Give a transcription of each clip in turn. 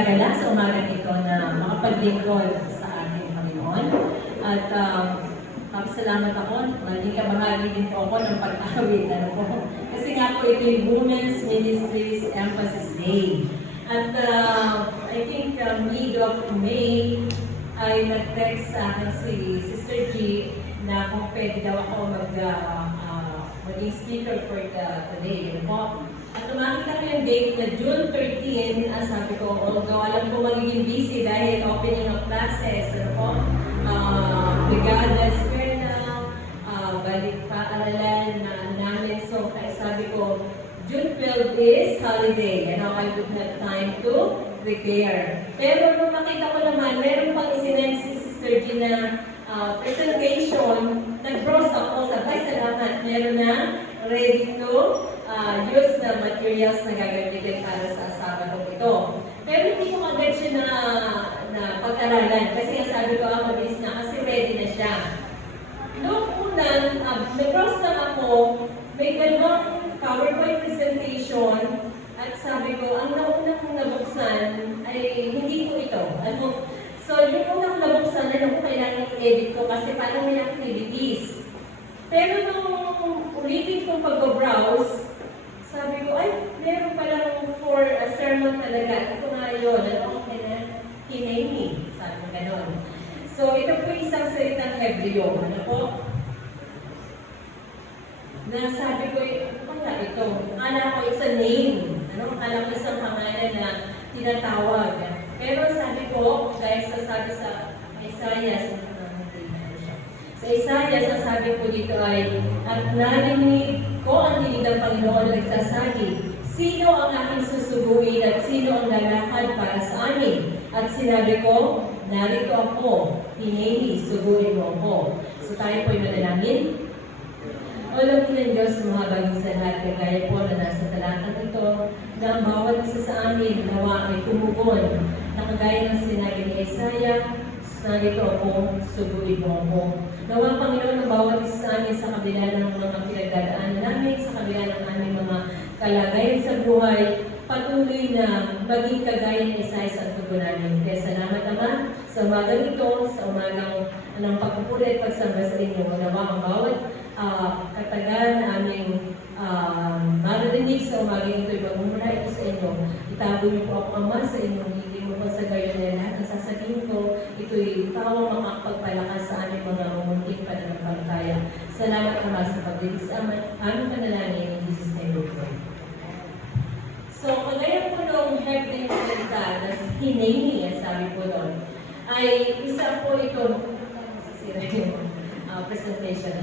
nagagalak sa umagang ito na makapaglingkod sa ating Panginoon. At salamat ako, maging kabahagi din po ako ng pag-awit. Kasi nga po ito yung Women's Ministries Emphasis Day. At I think mid of May ay nag-text sa akin si Sister G na kung pwede daw ako maging speaker for today. At tumakita ko yung date na June 13, sabi ko, although alam ko magiging busy dahil opening of classes, Brigada Eskwela, balik paaralan na namin. So, kaya sabi ko, June 12 is holiday, and I would have time to prepare. Pero nung nakita ko naman, meron pang isinend si Sister G na presentation, nag-browse ako, sabay salamat, meron na ready to use the materials na gagamitin para sa Sabado ito. Pero hindi ko agad siya na pag-aralan, kasi nga sabi ko, mabilis na, kasi ready na siya. Noong unang, nag-browse lang ako, may dalawang PowerPoint presentation, at sabi ko, ang naunang kong nabuksan ay hindi ko ito. So, yung unang nabuksan, ko kailangan i-edit ko kasi parang may activities. Pero nung ulitin kong pag-browse, sabi ko, ay, meron palang for a sermon talaga. Ito nga yun. Okay na? Hinay. Sabi ko gano'n. So, ito po isang salitang Hebreo. Na sabi ko, ano nga ito? Akala ko it's a name. Akala ko isang pangalan na tinatawag. Pero sabi ko, dahil sabi sa Isaiah, sa Isaiah, sasabi ko dito ay, at narinig ko ang tinig ng Panginoon na nagsasabi, sino ang aking susubuin at sino ang lalakad para sa amin? At sinabi ko, narito ako, hinihini, subuin mo ako. So tayo po'y manalangin. O Lord ng Diyos, mahabagin sa lahat, kagaya po na nasa talatang ito, na ang bawat isa sa amin, nawa ay tumugon, na kagaya ng sinabi ni Isaiah, narito ako, subuin mo ako. Nawa, Panginoon, ang bawat isa sa amin sa kabila ng mga pinagdadaanan namin, sa kabila ng aming mga kalagayan sa buhay, patuloy na maging kagaya ni Isaiah sa tubo namin. Kaya salamat naman sa umagang ito, sa umagang ng pagpupuli at pagsamba sa inyo. Nawa, ang bawat katagal na aming maririnig sa umagang ito, magmumula ito sa inyo. Itago niyo po ako, Ama, sa inyong hindi mo pa sa gayon na lahat. Ang sasabihin ko, ito'y tawang makapagpalakas sa aming mga mumunting pananampalataya. Salamat, Ama, sa pagdinig sa aming panalangin in Jesus' name we pray. So, kagaya po nung Hebreo salita na hinay sabi po doon, ay isa po ito, masasira yung presentation,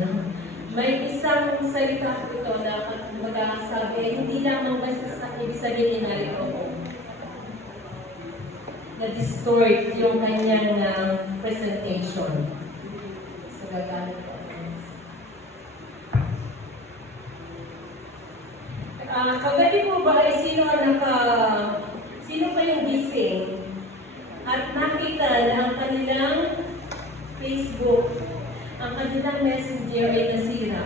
may isang salita po ito na magsasabi ay hindi lamang basta sa ibig sabihin na narito po na-distort yung kanyang presentation. So, gagamit po. Kagabi po ba ay sino kayong gising at nakita na ang kanilang Facebook, ang kanilang messenger ay nasira?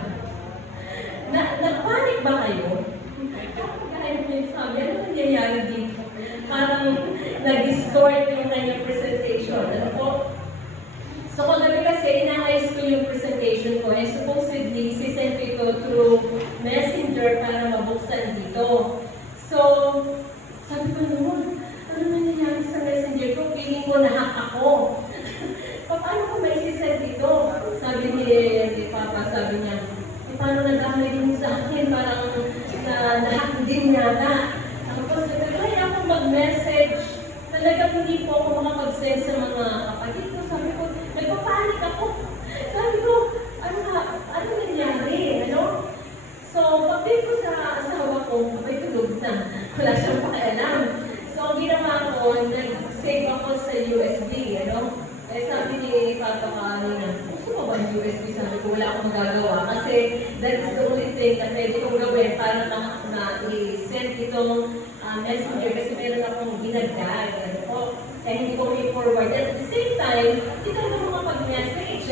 Nagpanik ba kayo? Ano nangyayari dito? Parang nag-distort yung kanyang presentation. Ano po? So, kagabi kasi, ina-ayos ko yung presentation ko. And supposedly, sisend ko ito through Messenger para mabuksan dito. So, sabi ko naman, ano nangyayari sa Messenger ko? Feeling ko na-hack ako. Paano ko may sisend dito? Sabi ni Papa, sabi niya, paano nag-amay din sa akin? Parang na-hack din yata. Tapos, nagkakaya akong mag-message. Talagang hindi po ako makapag-send sa mga kapatid ko. Sabi ko, nagpapanik ako. Sabi ko, ano nangyari? So, pag-pin ko sa asawa ko, may tulog na. Wala siyang pakialam. So, ang ginawa ko, nag-save ako sa USB, Eh, sabi ni Papa kanina, gusto mo ba yung USB? Sabi ko, wala akong magagawa. Kasi, that is the only thing na pwede kong gawin para i-send itong messenger. Kasi meron akong ginagdag. Kaya hindi ko i-forward. At the same time, hindi talaga makapag-message.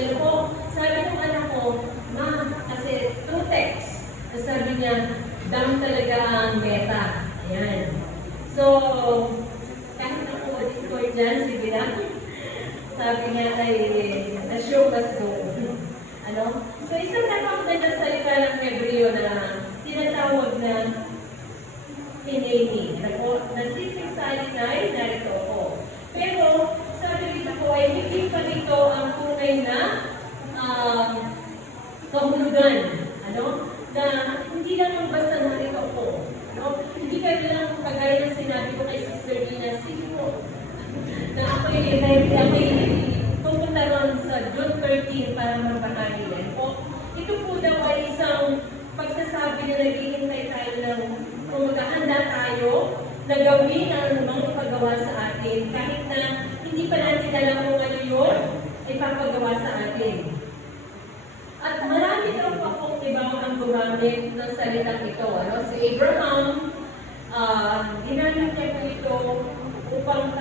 Sabi ng anak ko, Ma, kasi through text. Sabi niya, down talaga ang beta. Ayan. So, kahit ako sabi niya ay the show must go. Ano? So isang napakaganda salita ng Hebreo na tinatawag na hineni. Na simpleng salita ay narito ako. Pero sabi dito ko ay hindi pa dito ang tunay na kahulugan. Ano? Na hindi lang ang basta narito ako. Ano? Hindi kayo lang kagaya ng sinabi ko kay Sister Nina, sige po. Na ako'y pupunta ron sa June 13 para magbahagi. Ito po daw ay isang pagsasabi na naghihintay tayo ng kung maghahanda tayo na gawin ang mga ipagawa sa atin kahit na hindi pa natin alam kung ano yun ay papagawa sa atin. At marami daw po akong ibang ang gumamit ng salitang ito. Ano? Si Abraham, ginamit niya po ito upang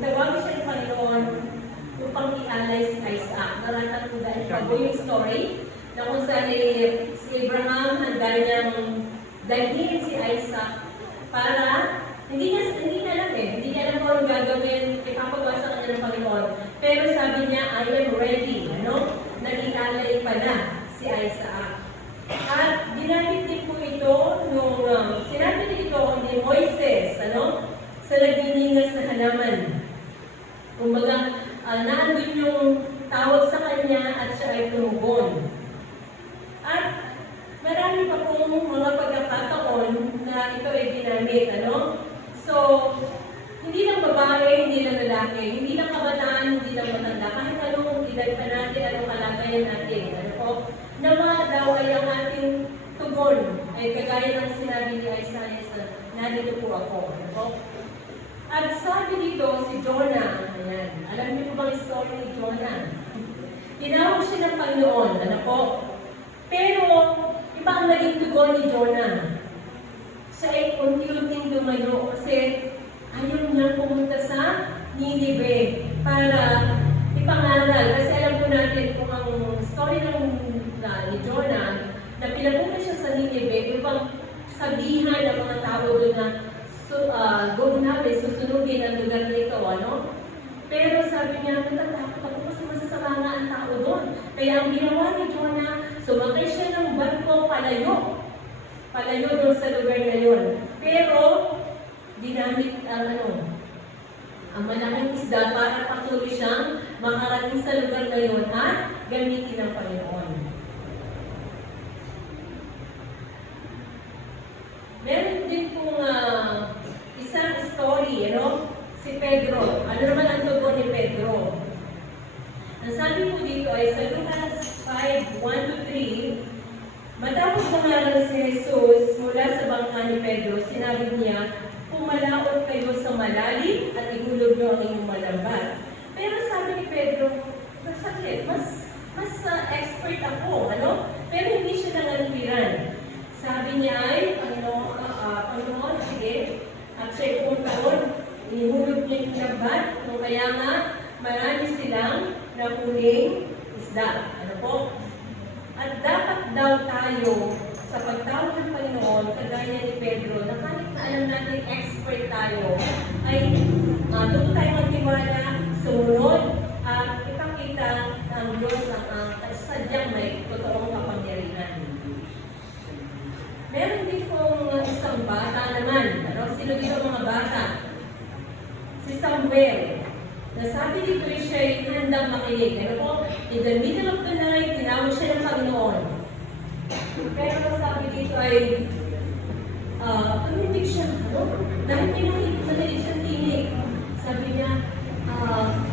tawagin siya ng Panginoon upang i-alay si Isaac. Maratang po dahil pag yung story na kung saan si Abraham handa niyang dalhin si Isaac para hindi niya alam hindi niya alam kung anong gagawin, ipapagawa sa kanya ng Panginoon. Pero sabi niya, I am ready. Nag-ialay pa na si Isaac. At ginamit din po ito nung sinabi din ito ni Moises, sa nagniningas na halaman. Kumbaga, naandun yung tawag sa kanya at siya ay tumugon. At marami pa pong mga pagkakataon na ito ay ginamit. So, hindi lang babae, hindi lang lalaki, hindi lang kabataan, hindi lang matanda, kahit anong edad pa natin, anong kalagayan natin. Nawa daw ay ang ating tugon ay kagaya ng sinabi ni Isaiah na narito po ako. At sabi dito si Jonah, ayan, alam niyo po bang story ni Jonah? Tinawag siya ng Panginoon, Pero, iba ang naging tugon ni Jonah. Siya ay unti-unting lumayo kasi ayaw niya pumunta sa Nineveh para ipangaral. Kasi alam po natin kung ang story ni Jonah na pinapunta siya sa Nineveh upang sabihan ng mga tao doon na gawin namin, susunugin ang lugar na ito, Pero sabi niya, natatakot ako kasi masasama nga ang tao doon. Kaya ang ginawa ni Jonah, sumakay siya ng barko palayo doon sa lugar na yun. Pero, ginamit ang malaking isda para patuloy siyang makarating sa lugar na yun at gamitin ng Panginoon. Meron din pong isang story, si Pedro. Ano naman ang tugon ni Pedro? Ang sabi po dito ay sa Lucas 5:1-3, matapos mangaral si Jesus mula sa bangka ni Pedro, sinabi niya, pumalaot kayo sa malalim at ihulog niyo ang inyong malambat. Pero sabi ni Pedro, saklit, mas expert ako, Pero hindi siya nangantiran. Sabi niya ay, Panginoon, sige, at siya pumunta doon, ihulog niya yung lambat, kaya nga, marami silang nakuling isda. At dapat daw tayo sa pagtawag ng Panginoon, kagaya ni Pedro, na kahit na alam natin expert tayo, ay doon tayo magtiwala, sumunod, at ipakita ng Diyos ang sadyang may totoong kapangyarihan. Meron din pong isang bata naman. Sino dito mga bata? Si Samuel. Nasabi dito siya ay handang makinig. In the middle of the night, tinawag siya ng Panginoon. Pero sabi dito ay, tumindig siya. Dahil pinakita siyang tinig. Sabi niya,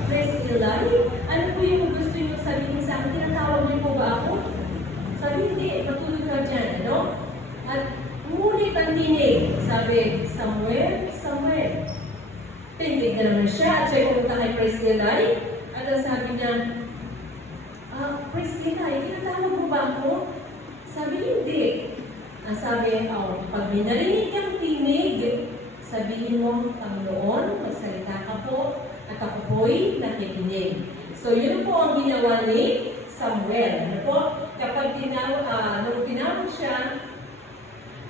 Praise Eli, ano po yung gusto niyo sabihin sa akin? Tinatawag niyo po ba ako? Sabi, hindi, matulog ka dyan. At umulit ang tinig. Sabi, Samuel, Samuel. Tindig na naman siya at siya pumunta kay Praise Eli. At sabi niya, Praise Eli, tinatawag mo ba ako? Sabi, hindi. Sabi, pag may narinig kang tinig, sabihin mo, Panginoon, magsalita ka po, at ako po'y nakikinig. So, yun po ang ginawa ni Samuel. Kapag nung tinawag siya,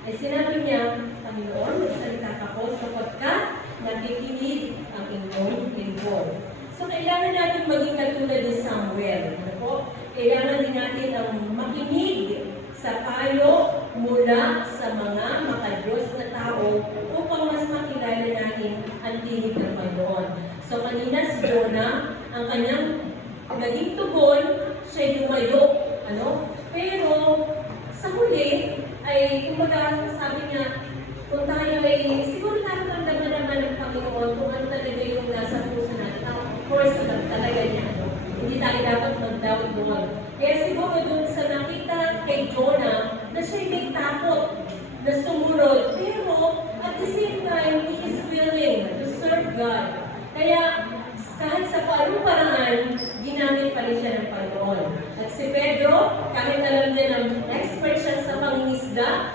ay sinabi niya, Panginoon, magsalita ka po, sapagkat nakikinig ang inyong lingkod. So, kailangan natin maging katulad ni Samuel. Ano po? Kailangan din natin ang makinig sa payo mula sa mga makadiyos na tao upang mas makilala natin ang tinig ng Panginoon. So kanina si Jonah, ang kanyang naging tugon, siya'y lumayo. Ano? Pero sa huli, ay kumbaga sabi niya, kung tayo ay siguro nararamdaman naman ng Panginoon kung ano talaga yung nasa puso natin. Of course, talaga niya. Ano? Hindi tayo dapat mag-doubt doon. Kaya siguro doon sa nakita kay Jonah na siya'y may takot na sumunod. Pero at the same time, he is willing to serve God. Kaya kahit sa anong paraan, ginamit pa rin siya ng Panginoon. At si Pedro, kahit alam niya ng expert siya sa pangingisda,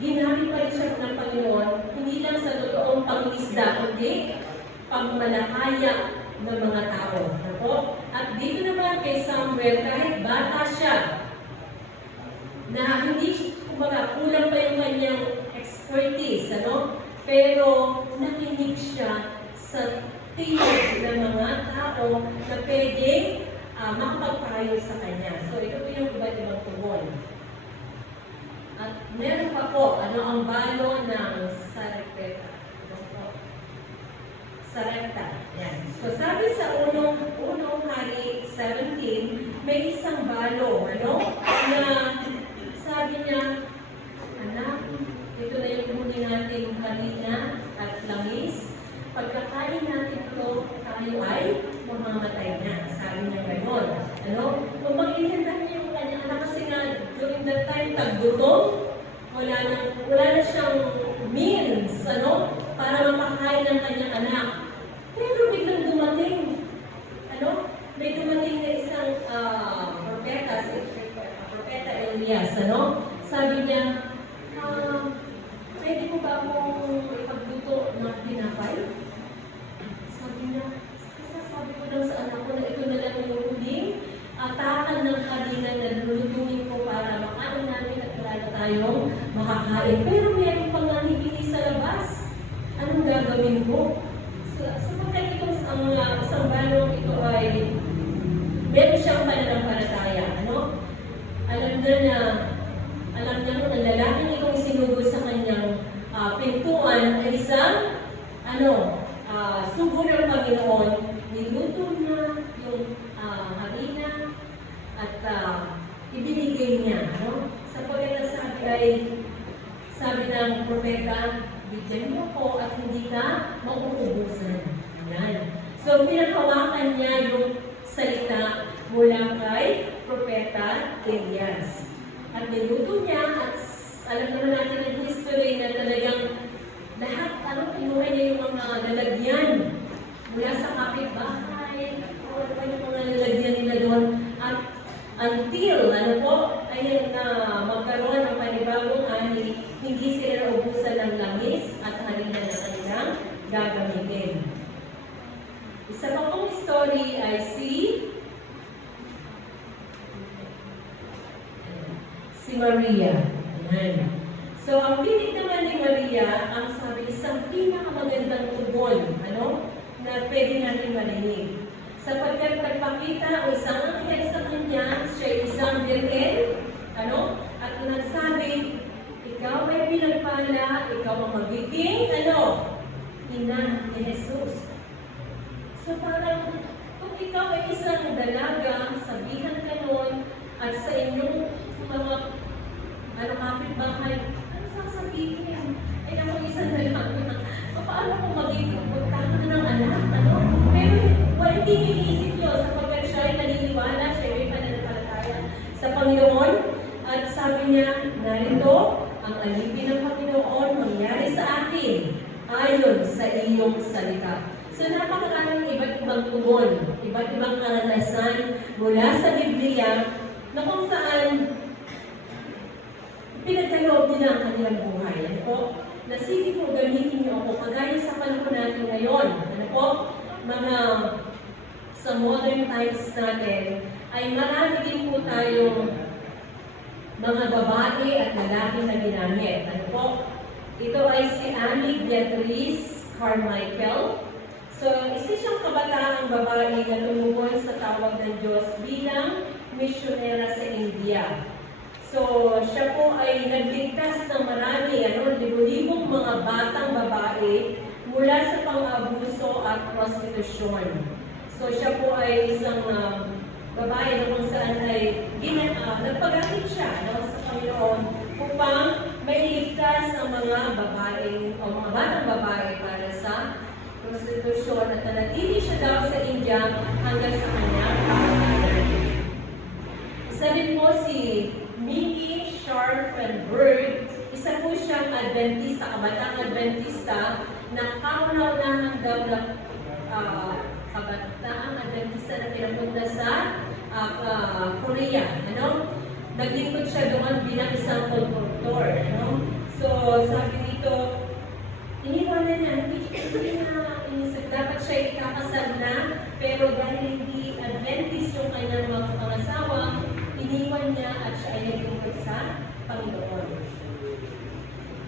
ginamit pa rin siya ng Panginoon, hindi lang sa totoong pangingisda, kundi pagmalakaya ng mga tao. Ako? At dito naman kay Samuel, kahit bata siya, na hindi, kumbaga, kulang pa yung kanyang expertise, ano? Pero nakinig siya sa tinig ng mga tao na pwedeng makapagpayo sa kanya. So, ito po yung iba't ibang tugon. At meron pa po, ano ang balo ng Sarepta? Sarepta. Yan. So, sabi sa unong hari 17, may isang balo, ano? Na sabi niya, anak, ito na yung huli natin kanina at langis. Pagkakain natin ito, tayo ay mamamatay na. Sabi niya ngayon. Ano? Kung mag-iintindihan niyo yung kanyang anak kasi nga during that time, tagdutong, wala na siyang means, ano? Para mapakain ng kanyang anak. Pero biglang dumating, ano? May dumating na isang propeta Elias, ano? Sabi niya, pwede mo ba akong ipagluto ng tinapay? Sabi niya, sabi ko lang sa anak ko na ito na lang yung huling takal ng kalingan na lulutuin ko para makain namin at wala na tayong makakain. Pero meron pang nanghihili sa labas. Anong gagawin ko? Sapagkat itong isang balong ito ay meron siyang pananampalataya. Ano? Alam niya kung ang lalaking itong sinugo sa kanyang pintuan ay isang sugo ng Panginoon, niluto na yung harina at ibinigay niya. Ano? Sapagkat sabi ng propeta, bigyan mo ko at hindi ka mauubusan. Yan. So, pinaghawakan niya yung salita mula kay propeta Elias. At niluto niya at alam naman natin ang history na talagang lahat, kinuha niya yung mga lalagyan mula sa kapitbahay, ano yung mga lalagyan nila doon. At until, ayun na magkaroon ng panibagong ani, hindi sila naubusan ng langis at harina na kanilang gagamitin. Isa pa pong story ay si Maria. Ayan. So, ang pinig naman ni Maria, ang sabi, isang pinakamagandang tugon, na pwede natin marinig. Sapagkat nagpakita o isang anghel sa kanya, siya isang birhen, at nagsabi, ikaw ay pinagpala, ikaw ang magiging, ina ni Jesus. So, parang, kung ikaw ay isang dalaga, sabihan ka nun, at sa inyong mga kapitbahay, ano sasabihin? Ay, ako isang dalaga. Paano kung magiging puntahan ng anak? Pero, hindi iniisip yun sapagkat siya ay naniniwala, siya ay pananampalataya sa Panginoon. At sabi niya, narito, ang alipin ng Panginoon mangyari sa akin ayon sa iyong salita. So, napakaraming iba't ibang tugon, iba't ibang karanasan mula sa Biblia na kung saan pinagkaloob nila ang kanilang buhay. Na sige po, gamitin niyo ako, kagaya sa panahon natin ngayon. Mga sa modern times natin, ay marami din po tayong mga babae at lalaki na ginamit. Ito ay si Annie Beatrice Carmichael. So, isa siyang kabataang babae na tumugon sa tawag ng Diyos bilang misyonera sa India. So, siya po ay nagligtas ng marami, libo-libong mga batang babae mula sa pang-abuso at prostitusyon. So, siya po ay isang babae na kung saan ay nagpagalit siya sa Panginoon upang mailigtas ang mga babae o mga batang babae para sa prostitusyon at nanatili siya daw sa India hanggang sa kanyang kamatayan. Isa rin po si Minnie Scharfenberg, isa po siyang Adventista, kabatang Adventista na kauna-unahang daw na kabatang Adventista na pinapunta sa Korea. Naglingkod siya doon bilang isang conductor. So, sabi dito, iniwanan niya, hindi na inisip, dapat siya ikakasal na, pero dahil hindi Adventist yung kanyang mga pangasawa, iniwan niya at siya ay naglingkod sa Panginoon.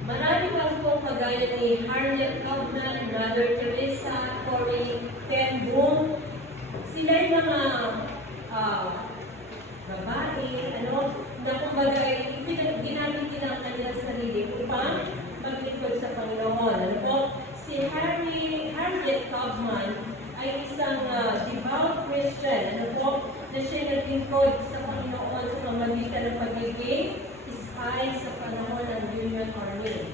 Marami pa po kagaya ni Harriet Tubman, Mother Teresa, Corrie ten Boom. Sila yung mga babae, na kumbaga ay ginamit nila ang kanilang sarili upang maglingkod sa Panginoon. Si Harriet Tubman ay isang devout Christian, na siya naglingkod sa Panginoon sa pamamagitan ng pagiging spy sa panahon ng Union Army.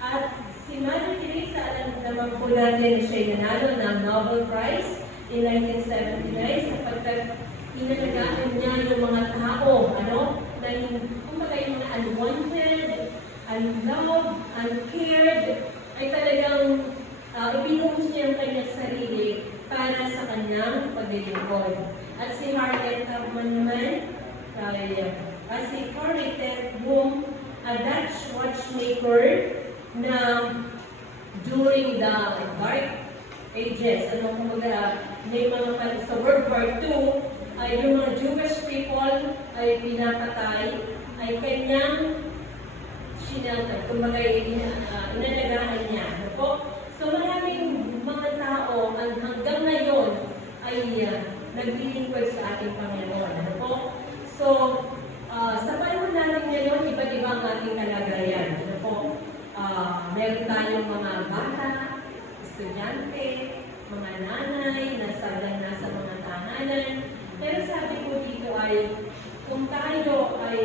At si Mother Teresa, alam naman po natin na siya nanalo ng Nobel Prize in 1979 sapagkat inalagaan niya yung mga tao, na kumbaga yung mga unwanted, unloved, uncared, ay talagang ibinuhos niya ang kanyang sarili para sa kanyang paglilingkod. At si Harriet Tubman naman, si Corrie ten Boom, a Dutch watchmaker na during the Dark Ages, kumbaga, may mga sa World War II, ay yung mga Jewish people ay pinapatay, ay kanyang sinalta, kumbaga inalagaan niya. So maraming mga tao hanggang ngayon ay naglilingkod sa ating Panginoon. So, sa panahon natin ngayon, iba't iba ang ating kalagayan. Meron tayong mga bata, estudyante, mga nanay, nasa mga tahanan. Pero sabi ko dito ay, kung tayo ay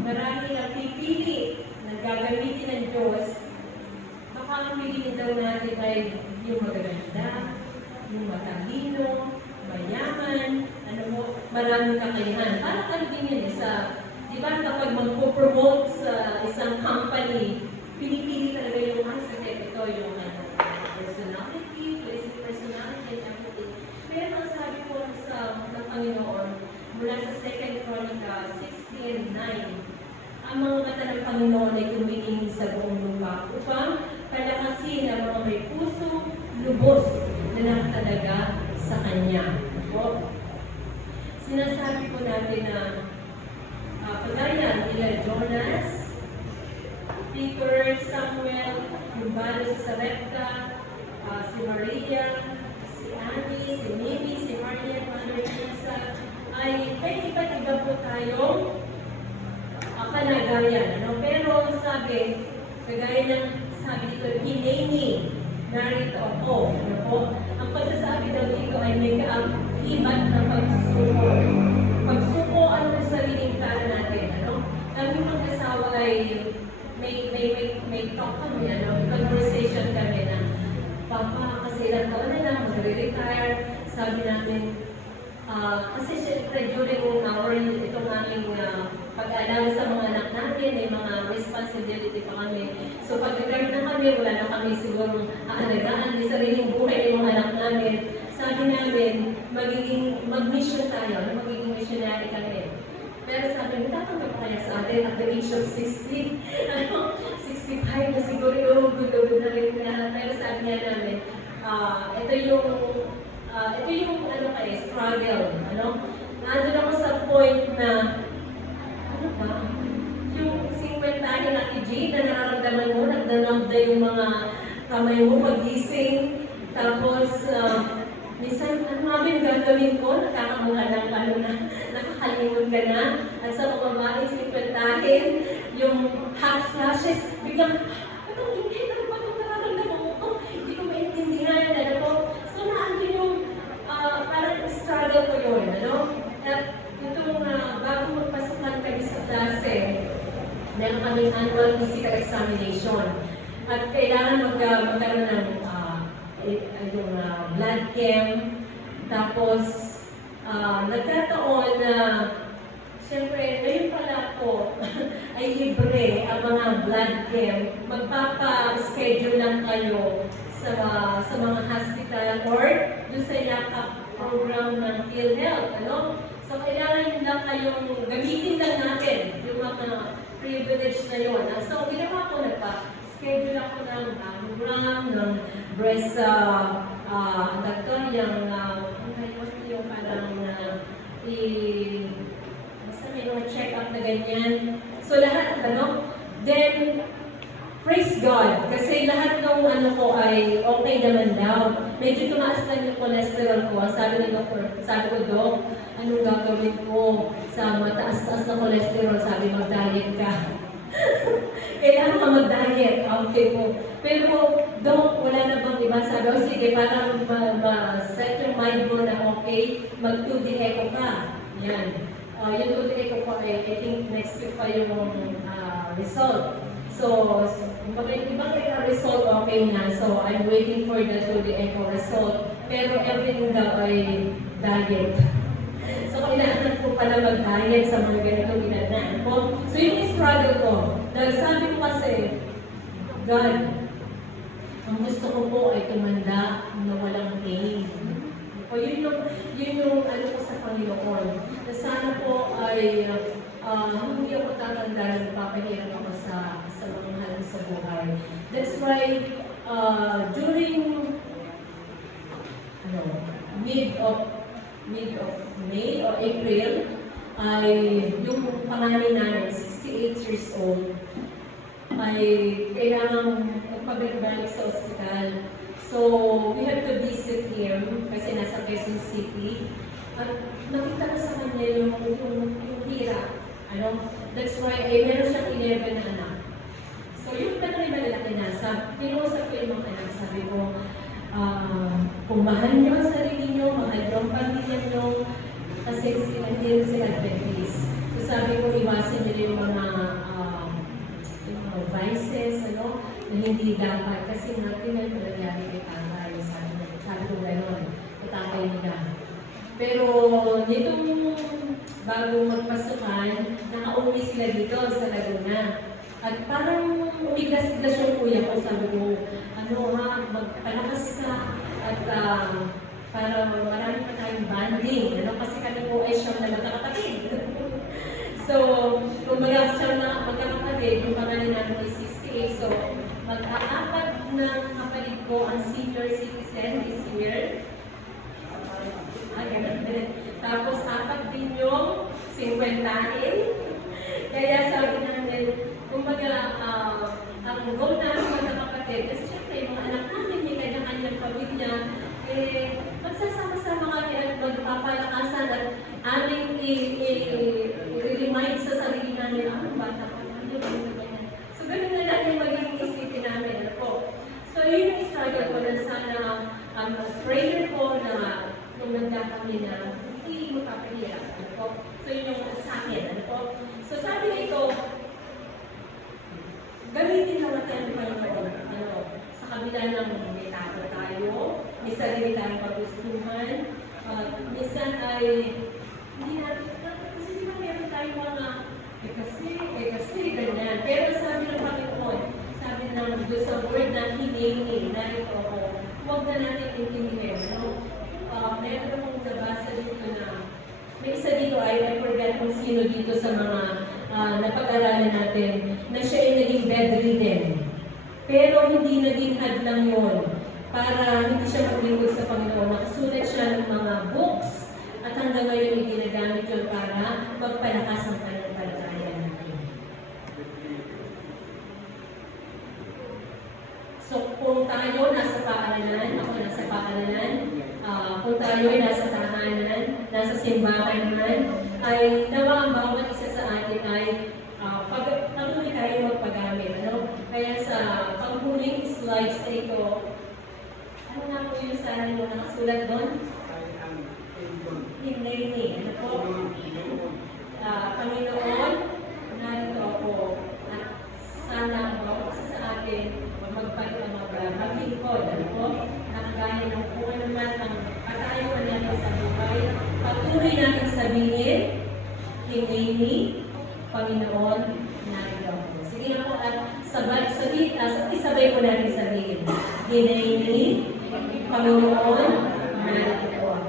marami ang pipili na gagamitin ng Diyos, baka ang piliin daw natin ay yung magaganda, yung matalino, mayaman, maraming kakayahan. Parang din yun di ba kapag magpo-promote sa isang company, pinipili talaga yung sakit. Ito yung personality, personality, and everything. Pero ang sabi ko ng Panginoon, mula sa 2 Chronicles 16:9, ang mga mata ng Panginoon ay tumingin sa buong lupa upang palakasin ang mga may puso, lubos na nakatalaga sa Kanya. Sinasabi po natin na kagaya nila Jonas, Peter, Samuel, yung balo sa Sarepta, si Maria, si Annie, si Mimi, si Maria, Mother Teresa, ay may iba't iba po tayong kalagayan. Pero sabi, kagaya ng sabi dito, hineni, narito ako. Ang pagsasabi daw dito ay may kaakibat na pagsuko. Pagsuko ang sariling tala natin. Kami mag-asawa ay may talk kami, conversation kami na Papa, kasi ilang taon na lang, magre-retire. Sabi namin, kasi syempre during itong aming pag-aalaga sa mga anak natin, may mga responsibility pa kami. So pag-retire na kami, wala na kami siguro aalagaan, may sariling buhay ng mga anak namin. Sabi namin, mag-mission tayo, magiging missionary kami. Pero sabi, nagtatanggap tayo sa atin at the age of 60, 65 na siguro, good na rin na. Pero sabi nga namin, ito yung struggle. Nandun ako sa point na, yung singkwentahin na Jean, na nararamdaman mo, nagdanamda yung mga kamay mo, magising, Tapos, minsan, ano nga ba yung gagawin ko? Nakakamukha ng ano na, nakakalimot ka na. At sa mga babae, sikwentahin, yung hot flashes, biglang, ano, hindi, ano ba itong nararamdaman ko? Hindi ko maintindihan, ano po. So, naandun yung, parang struggle ko yun, ano? At itong, bago magpasukan kami sa klase, meron kaming annual physical examination. At kailangan magkaroon ng yung blood chem. Tapos, nagkataon na, siyempre, ngayon pala po ay libre ang mga blood chem. Magpapa-schedule lang kayo sa mga hospital or doon sa yakap program ng PhilHealth, ano? So, kailangan lang kayong gamitin lang natin yung mga privilege na yun. So, ginawa ko schedule ako ng mammogram, ng breast, yung parang, basta may mga check-up na ganyan. So, lahat, ano, then, praise God, kasi lahat ng ano ko ay okay naman daw. Medyo tumaas lang yung cholesterol ko. Sabi ng doktor, sabi ko, Dok, anong gagawin ko sa mataas-taas na cholesterol? Sabi, mag-diet ka. Kailangan ka mag-diet. Okay po. Pero, Dok, wala na bang iba? Sabi ko, sige, parang ma-set your mind mo na okay, mag-2D echo ka. Yan. Yung 2D echo ko ay, I think next week pa yung result. So, ibang result okay na. So, I'm waiting for the 2D echo result. Pero everything daw ay diet. So, kailangan ko pala mag-diet sa mga ganitong ginanaan ko. So, yung struggle ko, dahil sabi ko kasi, God, ang gusto ko po ay tumanda na walang pain. O yun yung ano ko sa Panginoon. Na sana po ay hindi ako tatanda na napapahirap ako sa mga mahal sa buhay. That's why during mid of May or April, ay yung panganay namin, 68 years old, ay kailangan magpabalik-balik sa ospital. So, we have to visit him kasi nasa Quezon City. At nakita ko sa kanya yung hirap. That's why meron siyang 11 na anak. So, yung malalaki na, pinuusap ko yung mga anak, sabi ko, kung mahal niyo ang sarili niyo, mahal niyo ang pamilya niyo, kasi hindi rin sila Adventist. So sabi ko, iwasan niyo yung mga vices, na hindi dapat. Kasi natin na nangyari kay tatay. Sabi ko gano'n, tatay nila. Pero nitong bago magpasukan, nakauwi sila dito sa Laguna. At parang umiglas-iglas yung kuya ko, sabi ko, magpalakas ka at para marami pa tayong bonding. Kasi kami po ay siyang na magkakapatid. So, kung siyang na magkakapatid, yung pangalan namin ay 68. So, mag-aapat na kapatid ko ang senior citizen this year. Tapos, apat din yung 50-in. Kaya sabi namin, kumbaga, ang goal namin magkakapatid, kasi syempre, yung mga anak namin, may kanya-kanyang pamilya, magsasama-sama kami at magpapalakasan at aming i-remind sa sarili namin, bata ka, ganyan. So, ganun na natin magiging isipin namin. So, yun yung struggle ko na sana, prayer ko na nung nagkakami na hindi magpapahirap. So, yun yung sa akin. So, sabi nito, gamitin lang natin ang Panginoon. Sa kabila ng may tato tayo, may sarili tayong paggustuhan, minsan ay hindi natin, kasi di ba meron tayong mga kasi, ganyan. Pero sabi ng Panginoon, sabi ng Diyos sa word na hinihingi, na ito ako, huwag na natin intindihin. Meron akong nabasa dito na, may isa dito I forget kung sino dito sa mga napag-aralan natin, na siya ay naging bedridden. Pero hindi naging hadlang yun para hindi siya maglingkod sa Panginoon. Nakasulat siya ng mga books at hanggang ngayon ay ginagamit yun para magpalakas ang pananampalataya natin. So kung tayo nasa paaralan, ako nasa paaralan, kung tayo ay nasa tahanan, nasa simbahan man, ay nawa ang bawat isa sa atin ay patuloy tayo magpagamit. Ano? Kaya sa panghuling slides na ito, ano nga po yung sana mo nakasulat doon? Hinayni. Ano po? Panginoon, narito ako. At sana ang bawat isa sa atin maglingkod. Ano po? Nakagaya ng kung ano man ang katayuan natin sa buhay. Patuloy natin sabihin, Hinayni, Panginoon, narito ako. Sige na po at sabay po natin sabihin. Hinayni, Panginoon, narito ako.